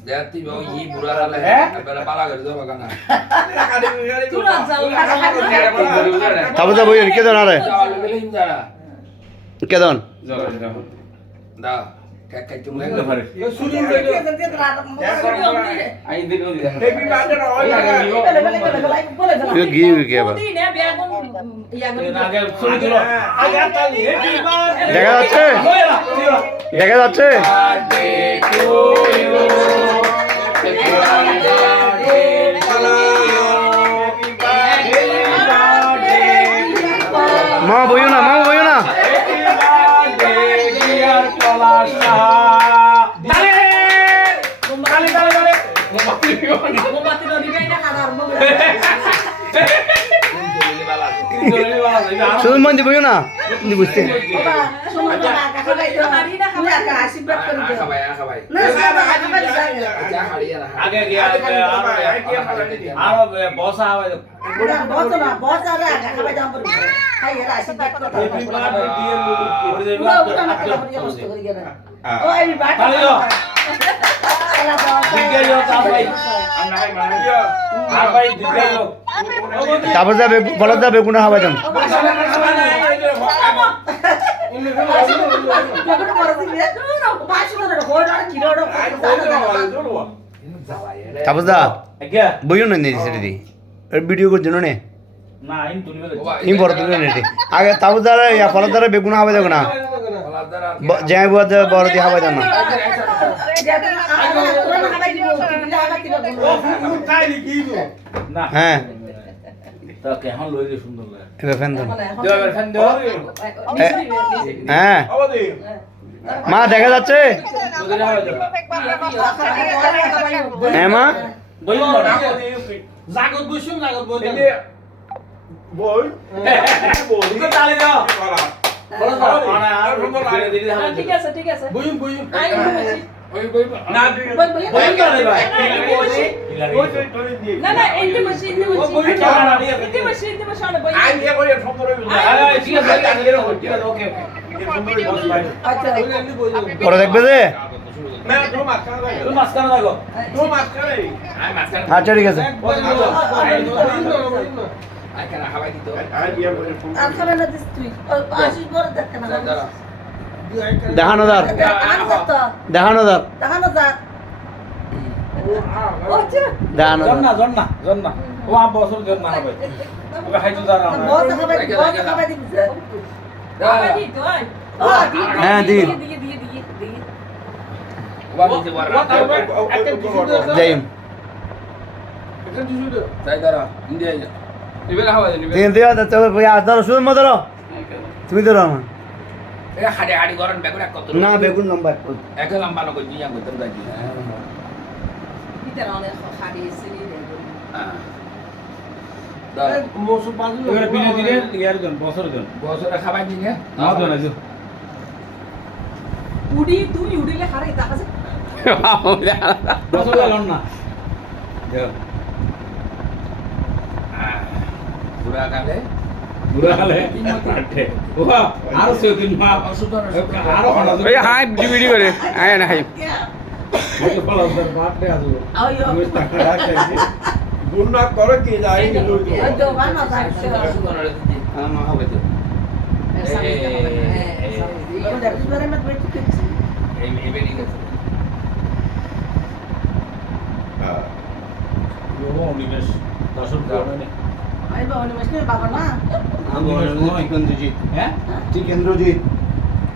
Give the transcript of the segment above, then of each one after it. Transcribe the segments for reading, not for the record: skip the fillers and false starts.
Jadi bawa ibu rara leh, beberapa pala kerja bagaimana? তারপর তো বইয়ের কে দন আরে কে দন Dah, kayak cuma বুঝতে পারে ঘি কে আবার দেখা যাচ্ছে দেখা যাচ্ছে মা বইও না মা বইও না শুধু মন দি বইও না বুঝতে তারপর যাবে বলা যাবে কোন হাওয়া দাম তারপর দা বইও না নেই সেটা দি ভিডিও করছো না ইম বড় তুলে নেটি আগে তারপর দ্বারা ফলের দ্বারা বেগুন হাওয়া দেবো না যাই বড় দিয়ে হাওয়া দাম না হ্যাঁ হ্যাঁ মা দেখা যাচ্ছে হ্যাঁ মা জাগত বসুন জাগত বই বই তালি দাও ঠিক আছে ঠিক আছে বইন বইন না বইন তালি ভাই না না এন্ডি মেশিন এন্ডি মেশিন না বই আই নিয়ে কই সম্পর্ক ঠিক আছে ঠিক আছে ওকে আচ্ছা পরে দেখবে যে না তো মাঝখানে তুমি মাঝখানে থাকো তো মাঝখানে আচ্ছা ঠিক আছে akan hawa gitu. আই বিয়ে করে ফোন আর খাবে না দিস তুই আশিস বড় দেখতে না দেখানো দার দেখানো দার দেখানো যা ওছে দেখানো জন্না ও আম বছর জন্না হবে ওকে হাইতো দাঁড়া বহুত খাবে দিছে দি তো হ্যাঁ দি দি Wah, itu warna. যাইম Saya darah. Ini aja. Ini hawa ini. তিন দিয়া তো ধরো শুধু মা ধরো তুমি ধরো আমার Eh, hari-hari koran begun aku tuh. না বেগুন লম্বা Aku lampan aku dia yang betul tadi. ভিতরে অনেক খাবি সিনি Ah. Dah. মোসু পাজু এবারে বিনা দিলে ইয়ার জন বছর জন Bos udah kapan ini ya? না জন আইছো উড়ি তুই উড়িলে হারে দেখা যায় বছর লাগান না Pura kali. বুড়া কালে ওয়া আর সে দিন মা আর খানা ওই হাই ভিডিও করে আয় না হাই তো পালা বাপরে আজু আইও তুমি টাকা রাখছি গুন্না করে কি যাই কিন্তু ওই তো বানা যাচ্ছে Sudah ada di. Ah, mau apa itu? Ini gitu. হ্যাঁ ও নিমেষ দর্শন করবে চিকেন্দ্রজিৎ হ্যাঁ চিকেন্দ্রজিৎ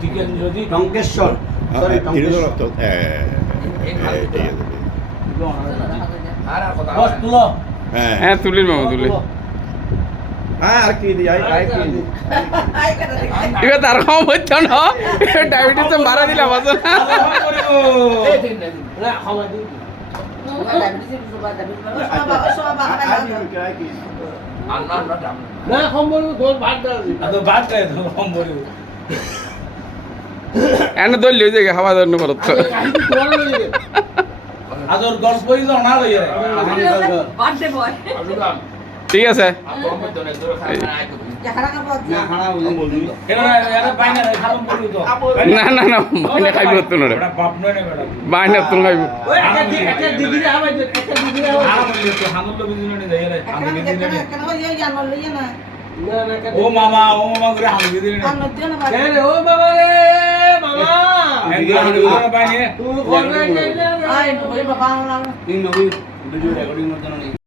চিকেন যদি টঙ্কেশ্বর সরি টঙ্কেশ্বর Ada kota. বস তুলো হ্যাঁ তুলির মামা তুলি আর কি দি আই কি দি এবার তার কম হচ্ছে না ডায়াবেটিস মারা দিলাম আছে না না খাওয়া দিই Anak dam. না সম্বল দোল ভাত দাও তো ভাত খায় তো সম্বল এনে দল লই যায় খাওয়া দাওয়া করত আদর গল্পই তো না লইয়া বার্থডে বয় Aduh dam. ঠিক আছে আর তোর মধ্যে নেই তোর খানা আই করবি না খানা বলবি না না না বাইনে খাইব তো না রে বাপ নয় না বেটা বাইনে তো খাইব ও মামা করে হাল দিয়ে দিলেন ও বাবা রে মামা বাইনে এই নবী ভিডিও রেকর্ডিং মত না